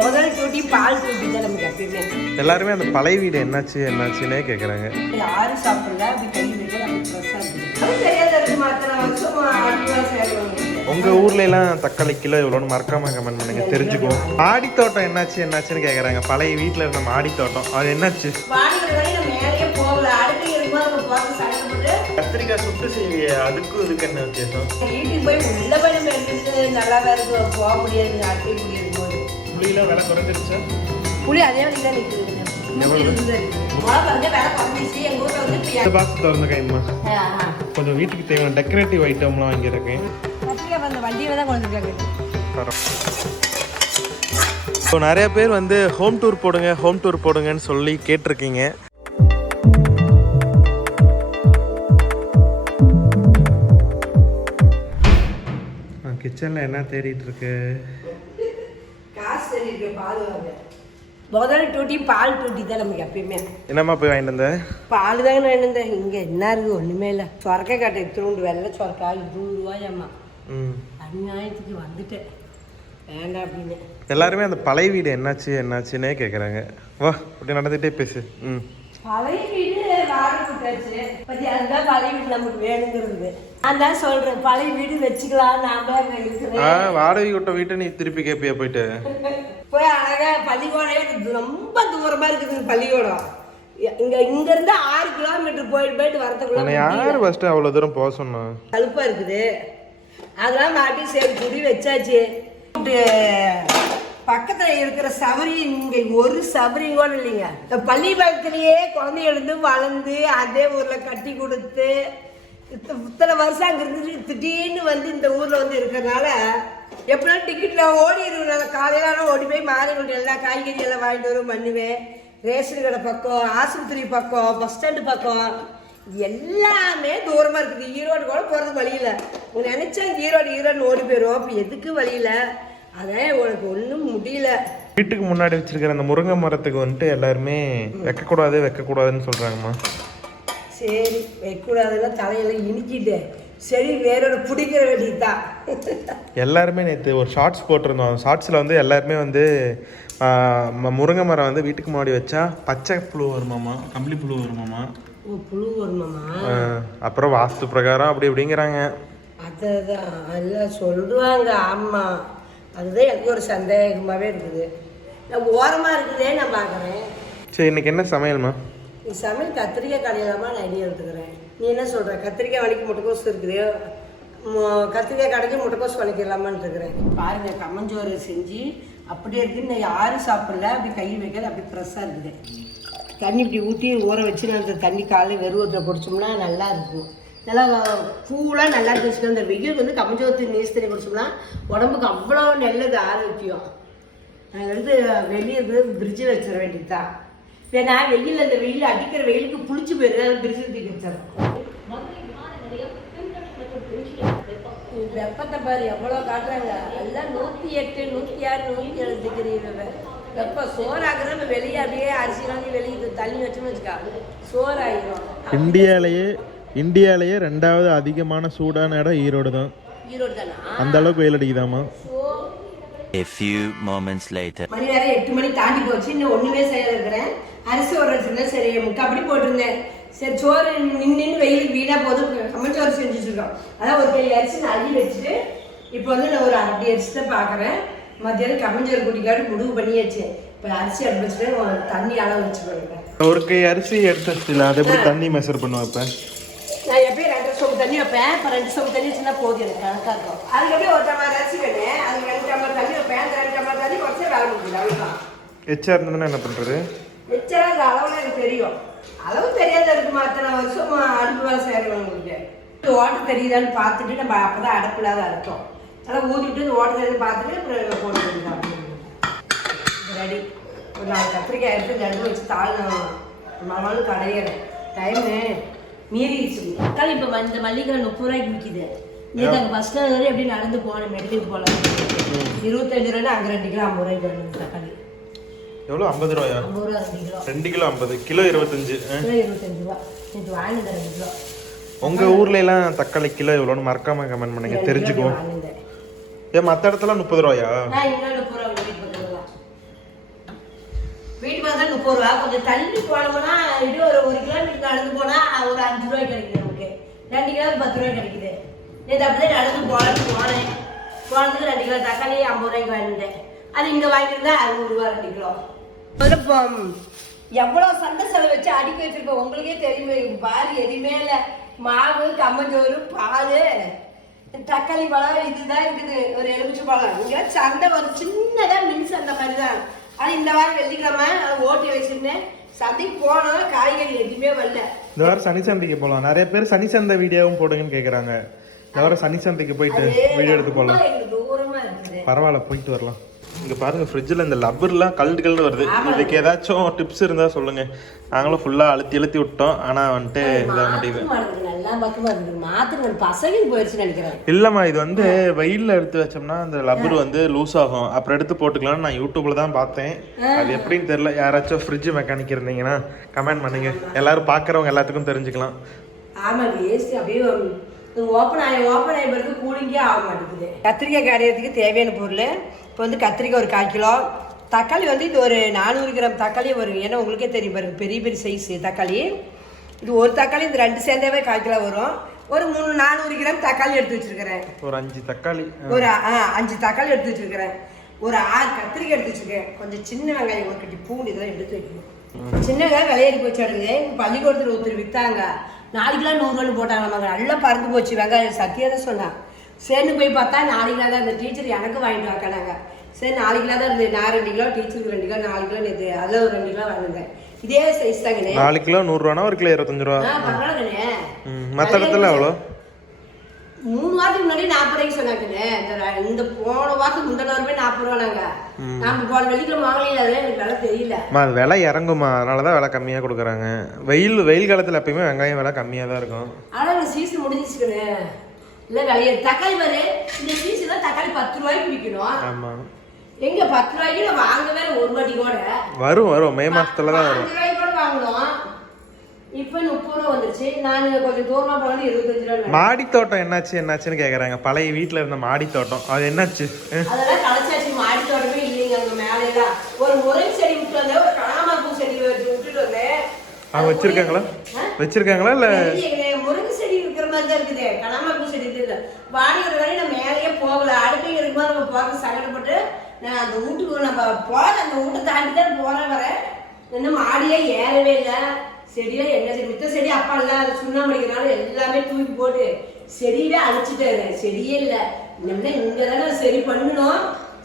முதல் டூட்டி பால் டூட்டி தான் நமக்கு எப்பயுமே. எல்லாருமே அந்த பழைய வீடு என்னாச்சுன்னே கேட்குறாங்க. யாரும் சாப்பிடல, அப்படி கை வைக்க அப்படி ஃப்ரெஷ்ஷாக இருக்குது. அது தெரியாத இருக்கு மாத்திர வருஷம் அடுத்த சேருவாங்க. உங்கள் ஊர்ல எல்லாம் தக்காளி கிலோ எவ்வளோன்னு மறக்காம கமெண்ட் பண்ணுங்க, தெரிஞ்சுக்குவோம். மாடி தோட்டம் என்னாச்சுன்னு கேட்குறாங்க. பழைய வீட்டில் இருந்த மாடி தோட்டம் அது என்னாச்சு? மேலேயே போகல, அடுத்து இருக்கும்போது நம்ம பார்த்து சண்டை கத்திரிக்காய் சுட்டு செய்விய, அதுக்கும் இதுக்கு என்ன வித்தியாசம்? வீட்டுக்கு போய் உள்ள போய் நம்ம எடுத்துட்டு நல்லா இருக்கு, போக முடியாது, அடுத்த முடியாது போது. புளியெல்லாம் விலை குறைஞ்சிருச்சா? புளி அதே மாதிரி தான் நிற்குது. கொஞ்சம் வீட்டுக்கு தேவையான டெக்கரேட்டிவ் ஐட்டம்லாம் வாங்கியிருக்கேன். இப்போ நிறைய பேர் வந்து ஹோம் டூர் போடுங்கன்னு சொல்லி கேட்டிருக்கீங்க. கிச்சனில் என்ன தேடிட்டு இருக்கு? முதல் டூட்டி பால் டூட்டி தான் நமக்கு எப்பயுமே. என்னம்மா போய் வாங்கிட்டு வந்தேன்? பால் தாங்க வாங்கிட்டு வந்தேன். இங்கே என்ன இருக்குது? ஒன்றுமே இல்லை. சொரக்கை காட்டை எடுத்துட்டு வெள்ளை சொரக்கா 20 ரூபாயாம்மா. அநியாயத்துக்கு வந்துட்டேன், வேண்டாம் அப்படின்னு. எல்லாருமே அந்த பழைய வீடு என்னாச்சுன்னே கேட்குறாங்க. வா அப்படி நடந்துகிட்டே பேசு. பழைய வீடு வாடகை விட்டாச்சு, பற்றி அதுதான் பழைய வீடு நமக்கு வேணுங்கிறது. நான் தான் சொல்கிறேன், பழைய வீடு வச்சுக்கலாம். நான் தான் இருக்கிறேன். வாடகை விட்ட வீட்டை நீ திருப்பி கேட்பியா? போயிட்டு போய் அழகாக பள்ளிக்கூடம் ரொம்ப தூரமாக இருக்குது. பள்ளிக்கூடம் இங்கேருந்து 6 கிலோமீட்டர் போயிட்டு வரதுக்குள்ள யார் ஃபஸ்ட்டு அவ்வளோ தூரம் போக சொன்னா? கழுப்பாக இருக்குது. அதெல்லாம் மாட்டி சரி குடி வச்சாச்சு. பக்கத்தில் இருக்கிற சபரி இங்கே ஒரு சபரியும் கூட இல்லைங்க. இந்த பள்ளி பக்கத்துலேயே குழந்தை எழுந்து வளர்ந்து அதே ஊரில் கட்டி கொடுத்து இத்தனை வருஷம் அங்கே இருந்துட்டு திடீர்னு வந்து இந்த ஊரில் வந்து இருக்கிறதுனால எப்படினாலும் டிக்கெட்டில் ஓடி இருக்கிறனால காலையில ஓடி போய் மாறி கொண்டு எல்லா காய்கறி எல்லாம் வாங்கிட்டு வரும் பண்ணுவேன். ரேஷன் கடை பக்கம், ஆஸ்பத்திரி பக்கம், பஸ் ஸ்டாண்டு பக்கம் எல்லாமே தூரமாக இருக்குது. ஈரோடு கூட போகிறதுக்கு வழி இல்லை. நினச்சா ஈரோடு ஓடி போயிடும். அப்போ எதுக்கு வழி இல்லை? அதான் உனக்கு ஒன்றும் முடியல. வீட்டுக்கு முன்னாடி வச்சிருக்கிற அந்த முருங்கை மரத்துக்கு வந்துட்டு எல்லாருமே வைக்கக்கூடாதுன்னு சொல்கிறாங்கம்மா. சரி வைக்கக்கூடாதுன்னா தலையெல்லாம் இனிக்கிட்டு சரி வேறோட பிடிக்கிற வேண்டியதுதான். எல்லாருமே நேற்று ஒரு ஷார்ட்ஸ் போட்டிருந்தோம். ஷார்ட்ஸில் வந்து எல்லாருமே வந்து முருங்கை மரம் வந்து வீட்டுக்கு முன்னாடி வச்சா பச்சை புழு வருமாமா, கம்பளி புழு வருமாமா. புழு வருமாமா? அப்புறம் வாஸ்து பிரகாரம் அப்படி இப்படிங்கிறாங்க. அதுதான் எல்லாம் சொல்லுவாங்க. ஆமாம், அதுதான் எனக்கு ஒரு சந்தேகமாகவே இருக்குது. நான் ஓரமாக இருக்குதே நான் பார்க்குறேன். சரி இன்னைக்கு என்ன சமையல்மா? சமையல் கத்திரிக்காய் கடையிலாமா நான் ஐடியா எடுத்துக்கிறேன். நீ என்ன சொல்கிற? கத்திரிக்காய் வலிக்கு முட்டைக்கோஸ் இருக்குது, கத்திரிக்காய் கடைக்கு முட்டைக்கோஸ் வலிக்கலாமான்னு இருக்கிறேன். பாருங்கள், கம்மஞ்சோறு செஞ்சு அப்படியே இருக்குன்னு யாரும் சாப்பிடல. அப்படி கை வைக்காது, அப்படி ஃப்ரெஷ்ஷாக இருக்குது. தண்ணி இப்படி ஊற்றி ஊற வச்சு அந்த தண்ணி காலையில் வெறுவத்தில் குடிச்சோம்னா நல்லா இருக்கும். நல்லா பூலாம் நல்லா இருந்துச்சுன்னா இந்த வெயிலுக்கு வந்து கம்மஞ்சோத்து நீஸ் தண்ணி குடிச்சோம்னா உடம்புக்கு அவ்வளோ நல்லது, ஆரோக்கியம். நாங்கள் வந்து வெளியே இருந்து ஃப்ரிட்ஜில் வச்சிட வேண்டியது தான். ஏன்னா வெயில் அந்த வெயில் அடிக்கிற வெயிலுக்கு புளிச்சு போயிடுது. அதை ஃப்ரிட்ஜில் தூக்கி வச்சிடறோம். வெப்பத்தை பாரு எவ்வளோ காட்டுறாங்க. எல்லாம் 108, 106, 107 டிகிரி வெப்பம். சோறாக்குற நம்ம வெளியே அப்படியே அரிசி வாங்கி வெளியே தண்ணி வச்சோம்னு வச்சுக்கா சோறாயிரும். இந்தியாவிலேயே 2வது அதிகமான சூடான இடம் ஈரோடு தான். ஈரோடு தானா? அந்த அளவுக்கு வெயில் அடிக்குதாமா? A few moments later. மணி வேற 8 மணி தாண்டி போச்சு. இன்னும் ஒண்ணுமே செய்ய இருக்கிறேன். அரிசி ஒரு வச்சிருந்தேன். சரி முக்காப்படி போட்டிருந்தேன். சரி சோறு நின்று வெயிலுக்கு வீணா போதும் கம்மஞ்சோறு செஞ்சு வச்சுருக்கோம். அதான் ஒரு கை அரிசி நான் அள்ளி வச்சுட்டு இப்போ வந்து நான் ஒரு அரை அரிசி தான் பார்க்குறேன். மத்தியானம் கம்மஞ்சோறு குட்டிக்காடு முடிவு பண்ணியாச்சு. இப்போ அரிசி அடுப்பு வச்சுட்டு தண்ணி அளவு வச்சு போயிருக்கேன். ஒரு கை அரிசி எடுத்து வச்சுல அதை எப்படி தண்ணி மெஷர் பண்ணுவேன்? இப்போ நான் எப்பயும் 2 சொம்பு தண்ணி வைப்பேன். இப்போ 2 சொம்பு தண்ணி வச்சுன்னா போதும், எனக்கு கணக்காக இருக்கும். அதுக்கு அப்படியே 1 டம்ளர் அரிசி வேணும். அதுக்கு 2 டம்ளர் தண்ணி வைப்பேன். அந்த 2 டம்ளர் தண்ணி வச்சா வேலை முடியுது. அவ்வளோதான். எச்சா இருந்ததுன்னா என்ன பண்ணுறது? எச்சா அந்த அளவுலாம் எனக்கு தெரியும். அளவு தெரியாத இருக்குமா? அத்தனை வருஷம் அடுப்பு வேலை செய்கிறவங்களுக்கு ஓட்டு தெரியுதான்னு பார்த்துட்டு நம்ம அப்போ தான் அடுப்பில்லாத அர்த்தம். அதெல்லாம் ஊற்றிட்டு இந்த ஓட்டு தெரியுது பார்த்துட்டு அப்புறம் போட்டு வேண்டியதான். ரெடி. ஒரு 4 கத்திரிக்காய் எடுத்து இந்த அடுப்பு வச்சு மறுநாள் கடையிறேன். டைமு மீறிடுச்சு. தக்காளி இப்போ இந்த மல்லிகை 30 ரூபாய்க்கு விற்கிது. நேற்று அங்கே பஸ் ஸ்டாண்ட் வரை எப்படி நடந்து போனேன், மெடிக்கல் போகலாம். 25 ரூபாய், அங்கே 2 கிலோ 50 ரூபாய்க்கு வேணும் தக்காளி. எவ்வளோ? 50 ரூபாயா? 50 ரூபா 2 கிலோ. 2 kilo 50, kilo 25. கிலோ 25 ரூபா. நேற்று வாங்கினேன் 2 கிலோ. உங்கள் ஊர்ல எல்லாம் தக்காளி கிலோ எவ்வளோன்னு மறக்காம கமெண்ட் பண்ணுங்க, தெரிஞ்சுக்குவோம். ஏன் மற்ற இடத்துல 30 ரூபாயா? நான் இன்னும் 30 ரூபா வீட்டு பக்கத்தில் 30 ரூபா, கொஞ்சம் தள்ளி போனோம்னா இது ஒரு கிலோமீட்டர் நடந்து போனால் ஒரு 5 ரூபாய்க்கு கிடைக்குது நமக்கு. 2 கிலோ 10 ரூபாய்க்கு கிடைக்குது. நேற்று அப்படியே நடந்து போனதுக்கு 2 கிலோ தக்காளி 50 ரூபாய்க்கு வாங்கிட்டேன். அது இங்கே வாங்கியிருந்தா 60 ரூபா 2 கிலோ. எவ்வளோ சண்டை செலவு வச்சு அடுக்கி வச்சிருக்கோம் உங்களுக்கே தெரியுமே. பாரு எதுவுமே இல்லை, மாவு, கம்மஞ்சோறு, பால், தக்காளி பழம் இதுதான் இருக்குது, ஒரு எலுமிச்சை பழம். இங்கே சந்தை ஒரு சின்னதாக மின் சந்தை மாதிரி தான். அது இந்த வாரம் வெள்ளிக்கிழமை ஓட்டி வச்சிருந்தேன். சந்தைக்கு போனோம், காய்கறி எதுவுமே வரல. இந்த வாரம் சனி சந்தைக்கு போகலாம். நிறைய பேர் சனி சந்தை வீடியோவும் போடுங்கன்னு கேட்குறாங்க. இந்த வாரம் சனி சந்தைக்கு போயிட்டு வீடியோ எடுத்து போகலாம். தூரமாக இருக்குது. பரவாயில்ல, போயிட்டு வரலாம். இங்கே பாருங்க, ஃப்ரிட்ஜில் இந்த லப்பர்லாம் கல்டு வருது. இதுக்கு ஏதாச்சும் டிப்ஸ் இருந்தால் சொல்லுங்க. நாங்களும் ஃபுல்லாக அழுத்தி விட்டோம், ஆனால் வந்துட்டு இதாக மாட்டேங்குது. இல்லைம்மா, இது வந்து வெயிலில் எடுத்து வச்சோம்னா அந்த லப்பர் வந்து லூஸ் ஆகும். அப்புறம் எடுத்து போட்டுக்கலாம்னு நான் யூடியூப்ல தான் பார்த்தேன். அது எப்படின்னு தெரியல. யாராச்சும் ஃப்ரிட்ஜ் மெக்கானிக் இருந்தீங்கன்னா கமெண்ட் பண்ணுங்க. எல்லாரும் பார்க்குறவங்க எல்லாத்துக்கும் தெரிஞ்சுக்கலாம். ஆமாம், வேஸ்ட் அப்படியே ஓப்பன் ஆகி பிறகு கூலிங்கே ஆக மாட்டேங்குது. கத்திரிக்காய் கடையிறதுக்கு தேவையான பொருள் இப்போ வந்து கத்திரிக்காய் ஒரு 1/4 கிலோ, தக்காளி வந்து இது ஒரு 400 கிராம் தக்காளி வரும். ஏன்னா உங்களுக்கே தெரியும் பாருங்க, பெரிய பெரிய சைஸ் தக்காளி. இது ஒரு தக்காளி, இந்த 2 சேர்ந்தாவே 1/4 கிலோ வரும். ஒரு 400 கிராம் தக்காளி எடுத்து வச்சிருக்கிறேன். ஒரு 5 தக்காளி, ஒரு 5 தக்காளி எடுத்து வச்சிருக்கிறேன். ஒரு 6 கத்திரிக்காய் எடுத்து வச்சிருக்கேன். கொஞ்சம் சின்ன வெங்காயம், ஒரு கட்டி பூண்டு, இதெல்லாம் எடுத்து வைக்கணும். சின்ன வெங்காயம் விலையேறி போச்சு. அடுக்குது பள்ளிக்கூடத்தில் ஒருத்தர் விற்றாங்க, 4 கிலோ 100 ரூபான்னு போட்டாங்க. நல்லா பறந்து போச்சு வெங்காயம். சத்தியாக தான் சொன்னான். சரின்னு போய் பார்த்தா 4 கிலோ தான். இந்த டீச்சர் எனக்கு வாங்கிட்டு வாக்கினாங்க. சரி 4 கிலோ தான் இருந்தது. நான் 2 கிலோ, டீச்சருக்கு 2 கிலோ, 4 கிலோ நேற்று அதில் ஒரு 2 கிலோ வாங்கினேன். இதே சைஸ் தாங்கண்ணே. 4 கிலோ 100 ரூபானா 1 கிலோ 25 ரூபா. பரவாயில்லண்ணே. மற்ற இடத்துல எவ்வளோ? 3 வாரத்துக்கு முன்னாடி 40 ரூபாய்க்கு சொன்னாங்கண்ணே. இந்த போன வாரத்துக்கு முந்தின வாரமே 40 ரூபா. நாங்கள் போன வெள்ளிக்கிழமை வாங்கலையே, அதெல்லாம் எனக்கு விலை தெரியல. அது விலை இறங்குமா, அதனால தான் விலை கம்மியாக கொடுக்குறாங்க. வெயில் காலத்தில் எப்பயுமே வெங்காயம் விலை கம்மியாக தான் இருக்கும். ஆனால் இந்த சீசன் முடிஞ்சிச்சுக்கண்ணே. இல்லை விலைய தக்காளி பாரு, இந்த சீசன் தான் தக்காளி 10 ரூபாய்க்கு விற்கணும். ஆமாம், எங்க 10 ரூபாய்க்கு நான் வாங்க வேற ஒரு வாட்டி கூட வரும் மே மாசத்துல தான் வரும். 5 ரூபாய்க்கு கூட வாங்கணும். இப்போ 30 ரூபா வந்துருச்சு. நான் கொஞ்சம் தூரமா போனது 25 ரூபா. மாடி தோட்டம் என்னாச்சுன்னு கேக்குறாங்க. பழைய வீட்டுல இருந்த மாடி தோட்டம் அது என்னாச்சு? அதெல்லாம் களைச்சாச்சு. மாடி தோட்டமே இல்லைங்க. அங்க மேலாம் ஒரு முருங்கை செடி விட்டு வந்தேன், ஒரு கனகாம்பூ செடி விட்டுட்டு வந்தேன். அவங்க வச்சிருக்காங்களா இல்ல? முருங்கை செடி இருக்கிற மாதிரி தான் இருக்குது. கனகாம்பூ செடி இருக்குது. வாடிக்கிற வரை நான் மேலேயே போகல. அடுப்பை இருக்கும்போது நம்ம போக சங்கடப்பட்டு நான் அந்த வீட்டுக்கு நம்ம அந்த வீட்டை தாண்டி தான் போறேன் வர. இன்னும் மாடியே ஏறவே இல்லை. செடியில என்ன செடி, மித்த செடி அப்பா இல்லை, அது சுண்ணாமடிக்கிறனால எல்லாமே தூக்கி போட்டு செடியவே அழைச்சிட்டாரு. செடியே இல்லை. இன்னும் இங்கே தானே சரி பண்ணணும்.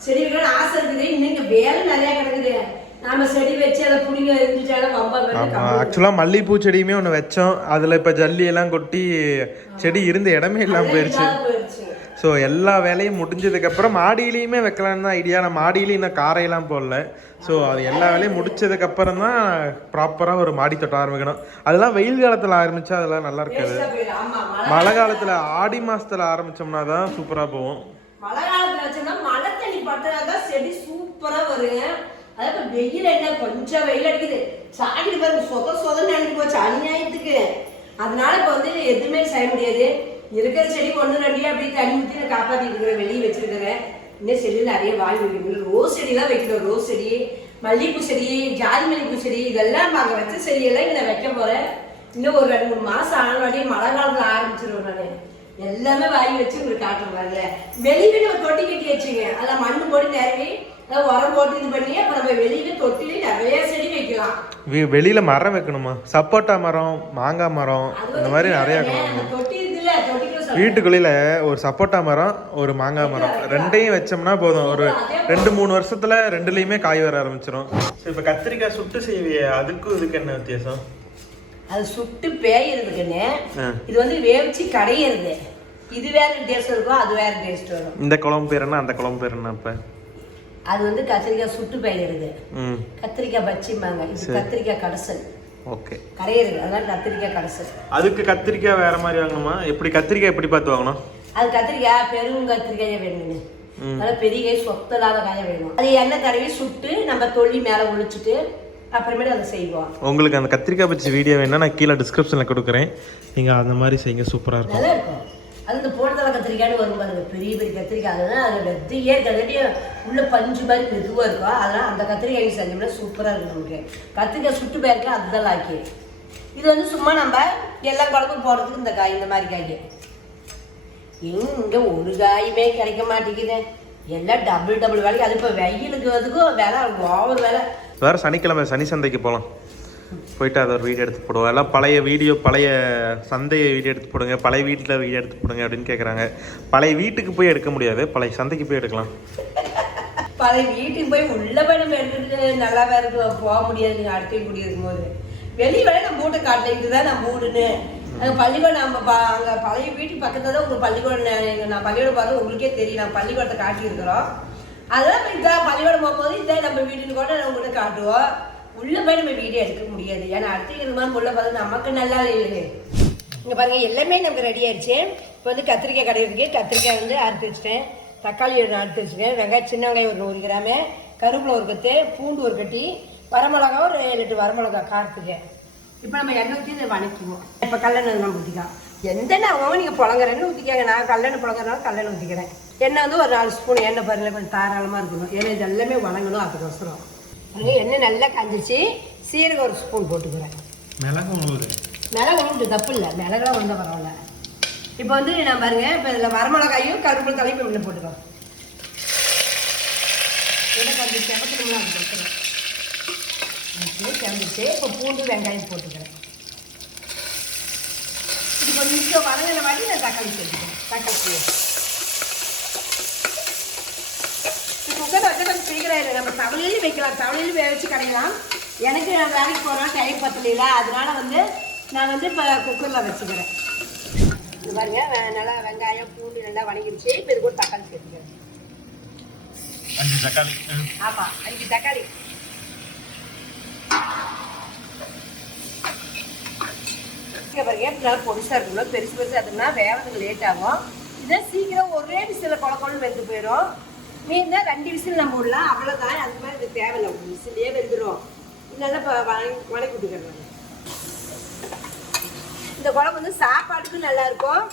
செடி வைக்கணும்னு ஆசை இருக்குது. இன்னும் இங்கே வேலை நிறையா கிடக்குது. நாம செடி வச்சு அதை புடிங்க இருந்துச்சாலும் ஆக்சுவலாக மல்லிகைப்பூ செடியுமே ஒன்று வச்சோம். அதில் இப்போ ஜல்லி எல்லாம் கொட்டி செடி இருந்த இடமே இல்லாமல் போயிடுச்சு. ஸோ எல்லா வேலையும் முடிஞ்சதுக்கப்புறம் மாடியிலையுமே வைக்கலான்னு தான் ஐடியா. நான் மாடியிலையும் இன்னும் காரையெல்லாம் போடல. ஸோ அது எல்லா வேலையும் முடிச்சதுக்கப்புறம் தான் ப்ராப்பராக ஒரு மாடி தோட்டம் ஆரம்பிக்கணும். அதெல்லாம் வெயில் காலத்தில் ஆரம்பித்தா அதெல்லாம் நல்லா இருக்காது. மழை காலத்தில் ஆடி மாதத்தில் ஆரம்பித்தோம்னா தான் சூப்பராக போகும். மழை காலத்தில் வச்சோம்னா மழை தண்ணி பட்டதான் செடி சூப்பராக வருங்க. அதாவது வெயில் என்ன கொஞ்சம் வெயில் அடிக்குது, சாடிட்டு பாருங்க சொதன்னு அடிக்க போச்சு அநியாயத்துக்கு. அதனால இப்போ வந்து எதுவுமே செய்ய முடியாது. இருக்கிற செடி 1-2 அப்படி தண்ணி ஊற்றி நான் காப்பாற்றிட்டு இருக்கிறேன். வெளியே வச்சிருக்கிறேன். இன்னும் செடி நிறைய வாங்கி வைக்கணும். ரோஸ் செடிலாம் வைக்கணும். ரோஸ் செடி, மல்லிகைப்பூ செடி, ஜாதி மல்லிகைப்பூ செடி, இதெல்லாம் நாங்கள் வச்ச செடியெல்லாம் இங்கே நான் வைக்க போகிறேன். இன்னும் ஒரு 2-3 மாதம் ஆனாடி மழை காலத்தில் ஆரம்பிச்சிருவேன். நான் எல்லாமே வாங்கி வச்சு உங்களுக்கு காட்டுறாங்க. வெளியே ஒரு தொட்டி கட்டி வச்சுங்க. அதில் மண் போட்டு நிறவி உரம் போட்டு இது பண்ணி அப்போ நம்ம வெளியே தொட்டிலே நிறைய செடி வைக்கலாம். வெளியில மரம் வைக்கணுமா? சப்போட்டா மரம், மாங்காய் மரம், இந்த மாதிரி நிறைய தொட்டி இருக்குல்ல, வீட்டுக்குள்ள ஒரு சப்போட்டா மரம், ஒரு மாங்காய் மரம், ரெண்டையும் வச்சோம்னா போதும். ஒரு 2-3 வருஷத்துல ரெண்டுலயுமே காய் வர ஆரம்பிச்சிடும். இப்போ கத்திரிக்காய் சுட்டு செய்வியே, அதுக்கும் இதுக்கு என்ன வித்தியாசம்? அது சுட்டு பேயிருதுக்குன்னு இது வந்து வேவிச்சு கடையிறது. இது வேற டேஸ்ட் இருக்கும், அது வேற டேஸ்ட் வரும். இந்த குழம்பு பேர் என்ன, அந்த குழம்பு பேர் என்ன? அப்ப அது வந்து கத்திரிக்காய் சுட்டு பேயிருது. கத்திரிக்காய் பச்சிம்பாங்க. இது கத்திரிக்காய் கடசல். ஓகே, கரையிறது. அதான் கத்திரிக்காய் கடசல். அதுக்கு கத்திரிக்காய் வேற மாதிரி வாங்கணுமா? எப்படி கத்திரிக்காய் எப்படி பார்த்து வாங்கணும்? அது கத்திரிக்காய் பெரும் கத்திரிக்காயை வேணுங்க. அதனால பெரிய காய் சொத்தலாத காயை வேணும். அது எண்ணெய் தடவி சுட்டு நம்ம தொல்லி மேலே ஒழிச்சிட்டு அப்புறமேட்டு அதை செய்வோம். உங்களுக்கு அந்த கத்திரிக்காய் பச்சி வீடியோ வேணா நான் கீழே டிஸ்கிரிப்ஷனில் கொடுக்குறேன். நீங்கள் அந்த மாதிரி செய்யுங்க, சூப்பராக இருக்கும். நல்லா இருக்கும். அது இந்த போடுறதுல கத்திரிக்காய்னு வரும் பாருங்க, பெரிய பெரிய கத்திரிக்காய். அதுதான் அது வெத்தையே கதடியும் உள்ள பஞ்சு மாதிரி மெதுவாக இருக்கும். அதெல்லாம் அந்த கத்திரிக்காய் செஞ்சோம்னா சூப்பராக இருக்கும் நமக்கு. கத்திரிக்காய் சுட்டு போயிருக்கேன், அதுதான் லாக்கி. இது வந்து சும்மா நம்ம எல்லா குழம்பும் போடுறதுக்கு இந்த காய், இந்த மாதிரி காய். இங்கே ஒரு காயுமே கிடைக்க மாட்டேங்குது, எல்லாம் டபுள் வேலைக்கு. அது இப்போ வெயிலுக்கு அதுக்கும் விலை ஓவர் விலை. வேறு சனிக்கிழமை சனி சந்தைக்கு போகலாம், போயிட்டு அதை ஒரு வீடியோ எடுத்து போடுவோம். எல்லாம் பழைய வீடியோ, பழைய சந்தையை வீடியோ எடுத்து போடுங்க, பழைய வீட்டில் வீடியோ எடுத்து போடுங்க அப்படின்னு கேட்குறாங்க. பழைய வீட்டுக்கு போய் எடுக்க முடியாது, பழைய சந்தைக்கு போய் எடுக்கலாம். பழைய வீட்டுக்கு போய் உள்ள போய் நம்ம எடுத்துட்டு நல்லாவே இருக்கும், போக முடியாதுங்க. அடுத்த குடி இருக்கும்போது வெளியே வேலை நம்ம மூட்டை காட்டல, இதுதான் நான் மூடுன்னு. அங்கே பள்ளிக்கூடம் நம்ம அங்கே பழைய வீட்டுக்கு பக்கத்தில் தான் உங்களுக்கு பள்ளிக்கூடம். நான் பள்ளிக்கூடம் பார்த்து உங்களுக்கே தெரியும், நான் பள்ளிக்கூடத்தை காட்டியிருக்கிறோம். அதெல்லாம் இப்போ இதான் பள்ளிக்கூடம் போகும்போது இதான் நம்ம வீட்டுன்னு கூட நம்ம உங்கள்கிட்ட காட்டுவோம். உள்ளே போய் நம்ம வீடியோ எடுக்க முடியாது, ஏன்னா அடுத்து இது மாதிரி உள்ள பார்த்து நமக்கு நல்லா இல்லை. இங்கே பாருங்கள், எல்லாமே நமக்கு ரெடி ஆயிடுச்சு. இப்போ வந்து கத்திரிக்காய் கடையிறதுக்கு கத்திரிக்காய் வந்து அறுத்து வச்சுட்டேன், தக்காளி அறுத்து வச்சுட்டேன், வெங்காயம் சின்ன வெங்காயம் ஒரு 100 கிராமு, கருவேப்பிலை ஒரு கத்து, பூண்டு ஒரு கட்டி, வரமிளகா ஒரு 7-8 வரமிளகா காரத்துக்கு. இப்போ நம்ம எண்ணெய் ஊற்றி இதை வணக்கிக்குவோம். இப்போ கல்லெண்ணெய் நம்ம ஊற்றிக்கலாம். எந்த எண்ணெய் நீங்கள் புழங்குறேன்னு ஊற்றிக்காங்க. நான் கல்லெண்ணெய் புழங்குறதுனால கல்லெண்ணெய் ஊற்றிக்கிறேன். எண்ணெய் வந்து ஒரு 4 ஸ்பூன் எண்ணெய் பாருங்க, கொஞ்சம் தாராளமாக இருக்கணும், ஏன்னா இது எல்லாமே வணங்கணும். அதுக்கோசரம் எண்ணெய் நல்லா காஞ்சிச்சு. சீரகம் ஒரு ஸ்பூன் போட்டுக்கிறேன். மிளகு ஒன்று தப்பு இல்லை, மிளகுலாம் ஒன்றும் பரவாயில்ல. இப்போ வந்து நான் பாருங்க, இப்போ இதில் வரமிளகாயும் கருவேப்பிலை தலையும் இப்போ முன்ன போட்டுக்கலாம். எண்ணெய் கொஞ்சம் செவக்கணும்னா அது போட்டுக்கிறேன். கிளம்பிட்டு இப்போ பூண்டு வெங்காயம் போட்டுக்கிறேன். இது கொஞ்சம் வதங்கின மாதிரி நான் தக்காளி சேர்த்துக்கிறேன். தக்காளி குக்கர் வச்சு கொஞ்சம் சீக்கிரம் நம்ம தவளையிலும் வைக்கலாம், தவளையிலும் வேக வச்சு கிடைக்கலாம். எனக்கு நான் வேலைக்கு போகிறோம், டைம் பத்தலையில, அதனால வந்து நான் வந்து இப்போ குக்கரில் வச்சுக்கிறேன். இது பாருங்க, நல்லா வெங்காயம் பூண்டு நல்லா வணங்கிடுச்சு. இப்போ இது கூட தக்காளி சேர்த்துக்கிறேன். 5 தக்காளி. ஆமாம், 5 தக்காளி. பாருங்க, நல்லா பொடிசாக இருக்கணும், பெருசு பெருசாக இருக்குன்னா வேகிறதுக்கு லேட் ஆகும். இதை சீக்கிரம் ஒரே விசில் குழம்பு வெந்து போயிடும். மீன் 2 விசில் நம்ம விடலாம், அவ்வளோதான். அது மாதிரி இது தேவையில்லை, 1 விசிலே வெந்துடும். நல்லா இப்போ வணக்கி விட்டுக்கிறேன். இந்த குழம்பு வந்து சாப்பாட்டுக்கும் நல்லா இருக்கும்,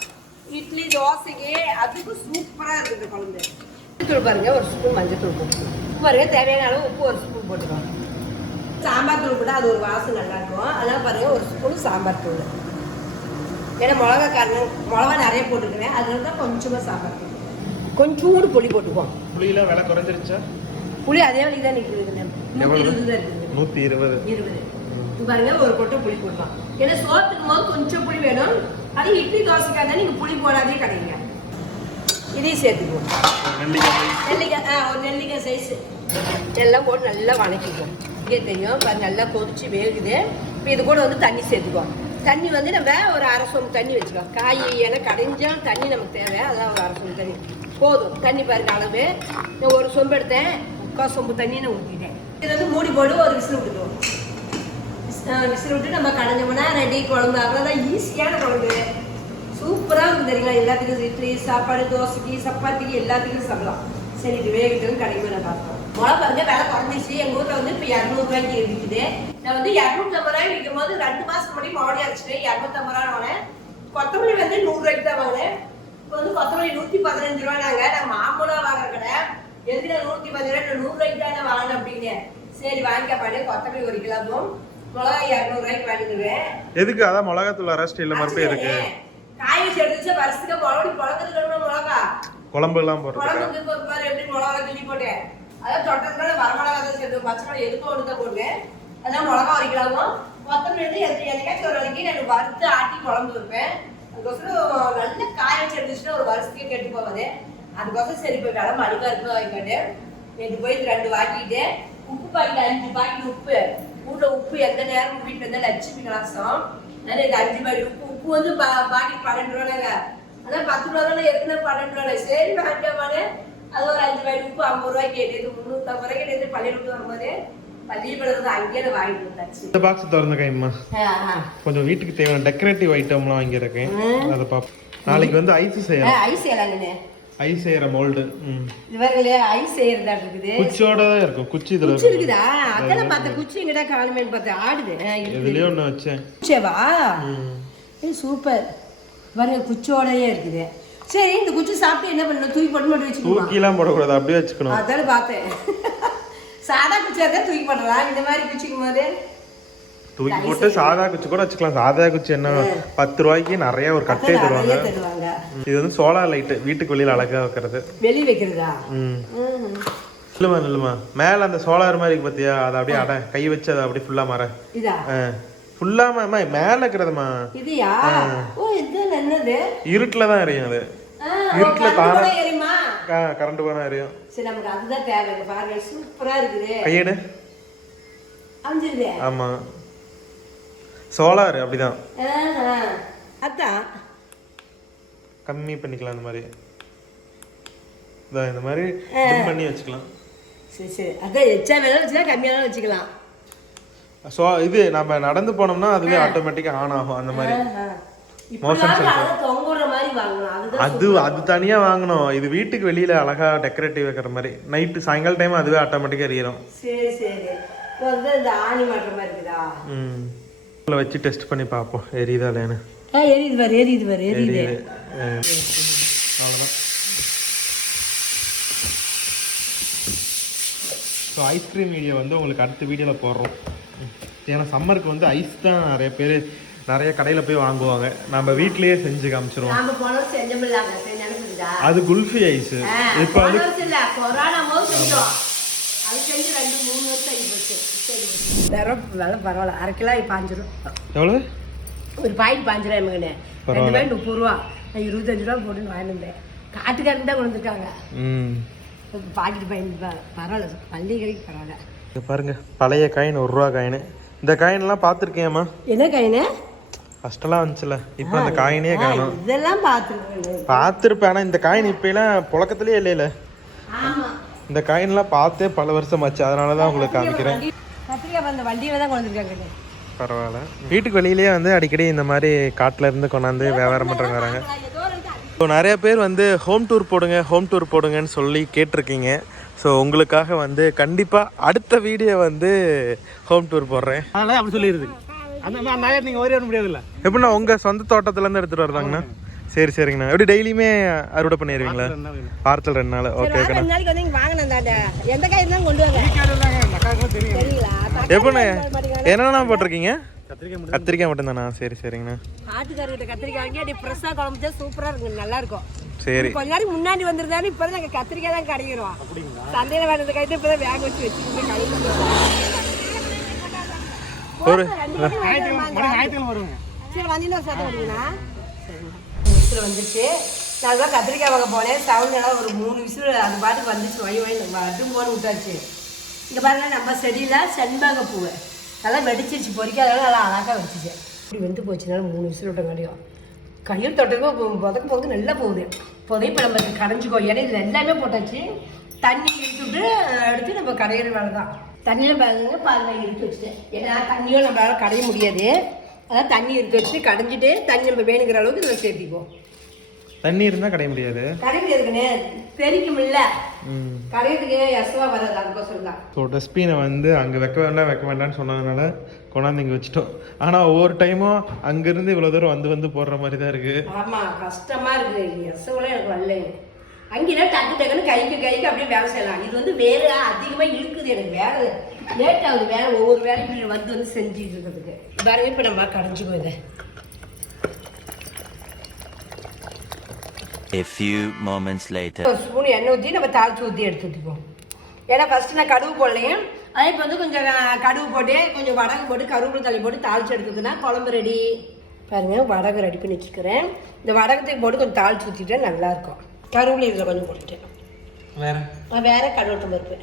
இட்லி தோசைக்கு அதுக்கும் சூப்பராக இருக்குது இந்த குழம்பு. மஞ்சத்தூள் பாருங்க, ஒரு ஸ்பூன் மஞ்சத்தூள் போட்டுக்கணும். உப்பு பாருங்க, தேவையான அளவு உப்பு ஒரு ஸ்பூன் போட்டுக்கணும். சாம்பார் தூள் கூட அது ஒரு வாசம் நல்லா இருக்கும். அதெல்லாம் பாருங்க, ஒரு ஸ்பூன் சாம்பார் தூள். ஏன்னா மிளகா காரணம் மிளகா நிறைய போட்டுக்கிறேன், அதனால தான் கொஞ்சமாக சாம்பார் தூள். கொஞ்சோடு புளி போட்டுக்குவோம். புளியெல்லாம் விலை குறைஞ்சிருச்சா? புளி அதே வழிக்கு தான் நிற்கிறது, 120 தான் இருக்குது. 120 பாருங்க, ஒரு கொட்டை புளி போடலாம். ஏன்னா சோத்துக்கும் போது கொஞ்சம் புளி வேணும். அது இட்லி தோசைக்காக தான் நீங்கள் புளி போடாதே கிடைங்க. இதையும் சேர்த்துக்குவோம். நெல்லிக்காய் ஒரு நெல்லிக்காய் சைஸு எல்லாம் போட்டு நல்லா வணக்கிக்குவோம். இங்கே தெரியும் பாருங்க, நல்லா கொதிச்சு வேகுது. இப்போ இது கூட வந்து தண்ணி சேர்த்துக்குவோம். தண்ணி வந்து நம்ம ஒரு 1/2 சொம்பு தண்ணி வச்சுக்கலாம். காய் ஏன்னா கடைஞ்சாலும் தண்ணி நமக்கு தேவை, அதான் ஒரு 1/2 சொம்பு தண்ணி போதும். தண்ணி பாருங்க அளவு, நான் ஒரு சொம்பு எடுத்தேன், 3/4 சொம்பு தண்ணி நான் ஊற்றிட்டேன். இது வந்து மூடி போட்டு ஒரு விசில் விட்டுக்குவோம். விசில் விட்டு நம்ம கடைஞ்சோம்னா ரெடி குழம்பு. அவ்வளோதான், ஈஸியான குழம்பு, சூப்பராக இருக்கும் தெரியுங்களா. எல்லாத்துக்கும் இட்லி சாப்பாடு தோசைக்கு சப்பாத்திக்கு எல்லாத்துக்கும் சாப்பிடலாம். சரி, இது வேகட்டும், கடைக்கு நான் பார்ப்போம். மிளகா பாருங்க, விலை குறைஞ்சிச்சு. எங்கள் ஊரில் வந்து இப்போ 200 ரூபாய்க்கு விற்குது. நான் வந்து 250 ரூபாய் விற்கும் போது 2 மாதத்துக்கு முன்னாடி மாடி அரைச்சிட்டேன். 250 ரூபா வாங்கினேன். கொத்தமல்லி வந்து 100 ரூபாய்க்கு தான் வாங்கினேன். இப்போ வந்து கொத்தமல்லி 115 ரூபாய்னாங்க. நான் மாமூலாக வாங்குற கடை எதுக்கு 115 ரூபாய் 100 ரூபாய்க்கு தான் நான் வாங்கினேன் அப்படின்னு. சரி வாங்கிக்க பாரு, கொத்தமல்லி 1 கிலோவும் மிளகா 200 ரூபாய்க்கு வாங்கிடுவேன். எதுக்கு? அதான் மிளகாத்தூள் அரைச்சிட்டு இல்லை மறுபடியும் இருக்கு. காய் வச்சு எடுத்து வருஷத்துக்கு மறுபடியும் குழம்புக்கு மிளகா குழம்பு எல்லாம் போடுறோம். குழம்புக்கு பாரு எப்படி மிளகா கிள்ளி போட்டேன். அதான் தொட்டதுனால வரமிளகா தான் சேர்த்து, பச்சை மிளகா எதுக்கும் ஒன்று தான் போடுவேன். அதான் மிளகா 1 கிலோவும் கொத்தமல்லி வந்து என்னைக்காச்சும் ஒரு நாளைக்கு நான் வறுத்து ஆட்டி குழம்பு வைப்பேன். அதுக்கோசரம் நல்ல காய வச்சு எடுத்துச்சுன்னா ஒரு வருஷத்துக்கே கெட்டு போவாது. அதுக்கோசரம் சரி இப்போ விலை மலிவாக இருக்கும் வாங்கிட்டு நேற்று போயிட்டு 2 வாங்கிட்டு உப்பு பாக்கெட் 5 பாக்கெட் உப்பு. ஊரில் உப்பு எந்த நேரமும் வீட்டில் இருந்தால் லட்சுமி கலாசம். அதனால இது 5 பாக்கெட் உப்பு. உப்பு வந்து பாக்கெட் 12 ரூபாங்க. அதான் 10 ரூபா தானே ஏற்கனவே 12 ரூபாய். சரி வாங்கிட்டோமானே, அது ஒரு 5 பாக்கெட் உப்பு 50 ரூபாய்க்கு கேட்டது. 350 ரூபாய்க்கு நேற்று பள்ளிக்கூடத்து வரும்போது பள்ளிக்கூடத்து அங்கேயே வாங்கிட்டு வந்தாச்சு. இந்த பாக்ஸ் திறந்த கைமா கொஞ்சம் வீட்டுக்கு தேவையான டெக்கரேட்டிவ் ஐட்டம்லாம் வாங்கியிருக்கேன். அதை பார்ப்போம். நாளைக்கு வந்து ஐஸ் செய்யலாம். ஐஸ் செய்யலாங்க. ஐஸ் செய்யற மோல்டு. இவர்களே ஐஸ் செய்யறதா இருக்குது. குச்சியோட தான் இருக்கும். குச்சி இதுல இருக்குதா? அதான் பார்த்த குச்சி எங்கடா காணுமே பார்த்தா ஆடுது. இதுலயே ஒண்ணு வச்சேன். குச்சேவா? இது சூப்பர். பாருங்க, குச்சியோடயே இருக்குது. சரி இந்த குச்சி சாப்பிட்டு என்ன பண்ணணும்? தூக்கி போட்டு மட்டும் வச்சுக்கணும். தூக்கிலாம் போடக்கூடாது, அப்படியே வச்சுக்கணும். அதானே பார்த்தேன். சாதா குச்சியாக இருந்தால் தூக்கி போடலாம், இந்த மாதிரி குச்சிக்கும் போது தூக்கி போட்டு சாதா குச்சி கூட வச்சுக்கலாம். சாதா குச்சி என்ன 10 ரூபாய்க்கு நிறைய ஒரு கட்டே தருவாங்க. இது வந்து சோலார் லைட்டு, வீட்டுக்கு வெளியில் அழகா வைக்கிறது. வெளியே வைக்கிறதா? இல்லைம்மா இல்லைம்மா, மேலே அந்த சோலார் மாதிரி இருக்கு பார்த்தியா, அதை அப்படியே கை வச்சு அதை அப்படியே ஃபுல்லாக மாற இதா ஃபுல்லாக மேலே இருக்கிறதுமா. இதுயா? ஓ இது என்னது? இருட்டில் தான் எரியும் அது. இருட்டில் தானே எரியுமா? கரண்ட் போனால் எரியும். சரி நமக்கு அதுதான் தேவை. பாருங்க சூப்பராக இருக்குது. கையேடு அமைஞ்சிருது. ஆமாம், சோலார் அப்படிதான். அதான் கம்மி பண்ணிக்கலாம், இந்த மாதிரி இந்த மாதிரி பண்ணி வச்சுக்கலாம். சரி சரி, அதான் எச்சா வேலை வச்சுக்கலாம், கம்மியாக வச்சுக்கலாம். ஸோ இது நம்ம நடந்து போனோம்னா அதுவே ஆட்டோமேட்டிக்காக ஆன் ஆகும். அந்த மாதிரி மோஷன் அது தனியாக வாங்கணும். இது வீட்டுக்கு வெளியில் அழகாக டெக்கரேட்டிவ் வைக்கிற மாதிரி நைட்டு சாயங்காலம் டைம் அதுவே ஆட்டோமேட்டிக்காக எரியும். சரி சரி, இந்த ஆணி மாட்டுற மாதிரி இருக்குதா? வச்சு டெஸ்ட் பண்ணி பார்ப்போம் எரியுதா இல்லைன்னு. எரியுது பாரு, எரியுது பாரு, எரியுது. அவ்வளோதான். ஸோ ஐஸ்கிரீம் வீடியோ வந்து உங்களுக்கு அடுத்த வீடியோவில் போடுறோம். ஏன்னா சம்மருக்கு வந்து ஐஸ் தான் நிறைய பேர் நிறைய கடையில் போய் வாங்குவாங்க. நம்ம வீட்லேயே செஞ்சு காமிச்சிருவோம். அது குல்ஃபி ஐஸ். இப்போ வந்து பரவாயில்ல, அரை கிலோ 5 ரூபா. எவ்வளவு? ஒரு பாக்கெட் 5 ரூபா எமகனே. 2 பாக்கெட் 30 ரூபா. நான் 25 ரூபா போட்டு வாங்கிட்டு வந்தேன். காட்டுக்காரன் தான் கொண்டு வந்துட்டாங்க. பாக்கெட் பரவாயில்ல, பள்ளி கடைக்கு பரவாயில்ல. பாருங்க பழைய காயின் 1 ரூபா காயின். இந்த காயின்லாம் பார்த்துருக்கேம்மா. என்ன காயின்? ஃபர்ஸ்ட்லாம் வந்துச்சுல, இப்போ அந்த காயினே காணும். இதெல்லாம் பார்த்துருப்பேன், ஆனால் இந்த காயின் இப்போ எல்லாம் புழக்கத்துலேயே இல்லையில. இந்த காயின்லாம் பார்த்தே பல வருஷம் ஆச்சு, அதனால தான் உங்களுக்கு காமிக்கிறேன். பரவாயில்ல. வீட்டுக்கு வெளியிலேயே வந்து அடிக்கடி இந்த மாதிரி காட்டில் இருந்து கொண்டாந்து வியாபாரம் பண்ணுறவங்க வராங்க. ஸோ நிறைய பேர் வந்து ஹோம் டூர் போடுங்க, ஹோம் டூர் போடுங்கன்னு சொல்லி கேட்டிருக்கீங்க. ஸோ உங்களுக்காக வந்து கண்டிப்பாக அடுத்த வீடியோ வந்து ஹோம் டூர் போடுறேன். அதனால் அப்படி சொல்லிடுது. அந்த நகர் நீங்கள் ஓடி வர முடியாதுல்ல. எப்படின்னா உங்கள் சொந்த தோட்டத்துலேருந்து எடுத்துகிட்டு வருதாங்கண்ணா? சரி சரிங்கண்ணா. எப்படி டெய்லியுமே அறுவடை பண்ணிடுவீங்களா? வாரத்தில் 2 நாள். ஓகே ஓகேண்ணா. எப்படிண்ணா என்னென்ன போட்டிருக்கீங்க? கத்திரிக்காய் மட்டும்தானா? சரி சரிங்கண்ணா. ஆட்டுக்காரர்கிட்ட கத்திரிக்காய் வாங்கி அப்படியே ஃப்ரெஷ்ஷாக குழம்பு சூப்பராக இருக்குங்க, நல்லா இருக்கும். சரி, கொஞ்ச நாளைக்கு முன்னாடி வந்துருந்தாரு, இப்போ தான் நாங்கள் கத்திரிக்காய் தான் கிடைக்கிறோம். சந்தையில் வேணுறது கைட்டு இப்போ தான் வேக வச்சு வச்சுக்கிட்டு ஒரு சரி வந்தீங்கன்னா சத்தம் வருவீங்களா? விசில் வந்துச்சு. நான் தான் கத்திரிக்காய் வாங்க போனேன். சவுண்ட் நல்லா ஒரு 3 விசில் அது பாட்டுக்கு வந்துச்சு. வட்டும் போட்டு விட்டாச்சு. இங்கே பாருங்க, நம்ம செடியில் செண்பக பூ நல்லா வெடிச்சிருச்சு. பொறிக்காதனால நல்லா அழகாக வச்சுச்சு. இப்படி வந்து போச்சுனால 3 விசில் விட்டங்காட்டியும் கையில் தொட்டதுக்கும் புதக்கு போது நல்லா போகுது. இப்போ நம்ம கடைஞ்சிக்கோ. ஏன்னா இதில் எல்லாமே போட்டாச்சு. தண்ணி எடுத்துவிட்டு எடுத்து நம்ம கடையிற வேலை தான். தண்ணியில் பாருங்க பாருங்க எடுத்து வச்சுட்டேன். ஏன்னா தண்ணியும் நம்மளால கடைய முடியாது. அதான் தண்ணி எடுத்து வச்சு கடைஞ்சிட்டு தண்ணி நம்ம வேணுங்கிற அளவுக்கு இதில் சேர்த்திப்போம். தண்ணி இருந்தால் கடைய முடியாது. கடை முடியாதுக்குண்ணே, தெரிக்கும் இல்லை கடையிறதுக்கு எஸ்வா வராது. அதுக்கோசரம் தான். ஸோ டஸ்ட்பினை வந்து அங்கே வைக்க வேண்டாம்னு சொன்னதுனால கொண்டாந்து இங்கே வச்சுட்டோம். ஆனால் ஒவ்வொரு டைமும் அங்கேருந்து இவ்வளோ தூரம் வந்து போடுற மாதிரி தான் இருக்குது. ஆமாம், கஷ்டமாக இருக்குது. எஸ்வெல்லாம் எனக்கு வரல. அங்கேனா டக்குன்னு கைக்கு அப்படியே வேலை செய்யலாம். இது வந்து வேலை அதிகமாக இழுக்குது எனக்கு. வேலை லேட் ஆகுது. வேலை ஒவ்வொரு வேலையும் வந்து செஞ்சுட்டு இருக்கிறதுக்கு. வேற இப்போ நம்ம கடைஞ்சிக்கோ. இதை A few moments later. ஒரு ஸ்பூன் எண்ணெய் ஊற்றி நம்ம தாளிச்சு ஊற்றி எடுத்து ஊற்றிப்போம். ஏன்னா ஃபஸ்ட்டு நான் கடுகு போடலையும். அதே இப்போ வந்து கொஞ்சம் கடுகு போட்டு கொஞ்சம் வடகு போட்டு கருவேப்பிலை தள்ளி போட்டு தாளிச்சு எடுத்துதுன்னா குழம்பு ரெடி. பாருங்கள், வடகு ரெடி பண்ணி வச்சுக்கிறேன். இந்த வடகத்துக்கு போட்டு கொஞ்சம் தாளிச்சு ஊற்றிட்டா நல்லாயிருக்கும். கருவேப்பிலை இதில் கொஞ்சம் போட்டுட்டேன். வேறு கடவுளுத்தம் பருப்பு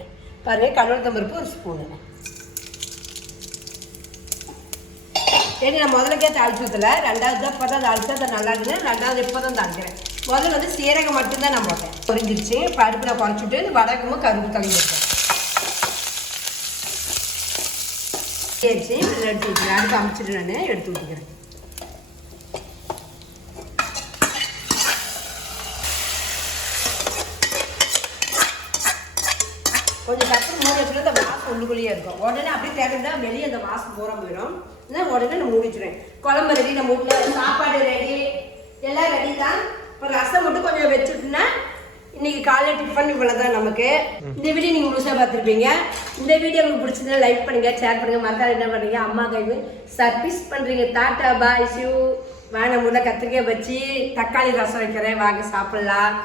பாருங்கள். கடவுளுத்தம் பருப்பு 1 ஸ்பூனு. ஏன்னா நான் முதலுக்கே தாளிச்சு ஊற்றலை. 2வது தான் இப்போ தான் தாளிச்சா அதை நல்லா இருக்குன்னு 2வது இப்போ தான் தாளிக்கிறேன். முதல்ல வந்து சீரகம் மட்டும்தான் நான் போட்டேன். பொரிஞ்சிருச்சு. பருப்பு நான் குறைச்சிட்டு இந்த வடகமும் கருப்பு தள்ளி போட்டேன். சரிச்சு இதில் எடுத்து ஊற்றிக்கிறேன். அடுத்து அமைச்சிட்டு நான் எடுத்து ஊற்றிக்கிறேன். கொஞ்சம் டக்குனு மூடி வச்சுட்டு அந்த வாசம் உள்ளுக்குள்ளேயே இருக்கும். உடனே அப்படியே தேவைன்னா வெளியே அந்த வாசம் பூரா போயிடும். உடனே நான் மூடி வச்சுருவேன். குழம்பு ரெடி, நம்ம வீட்டில் சாப்பாடு ரெடி, எல்லாம் ரெடி தான். இப்போ ரசம் மட்டும் கொஞ்சம் வச்சுட்டுனா இன்னைக்கு காலையில் டிஃபன் இவ்வளோதான் நமக்கு. இந்த வீடியோ நீங்கள் முழுசாக பார்த்துருப்பீங்க. இந்த வீடியோ உங்களுக்கு பிடிச்சதுன்னா லைக் பண்ணுங்க, ஷேர் பண்ணுங்க, மறக்காம என்ன பண்ணுறீங்க, அம்மா கைக்கு சர்வீஸ் பண்ணுறீங்க. டாட்டா பாய் ஷூ. வாங்க முதல்ல கத்திரிக்காய் வச்சு தக்காளி ரசம் வைக்கிறேன், வாங்க சாப்பிடலாம்.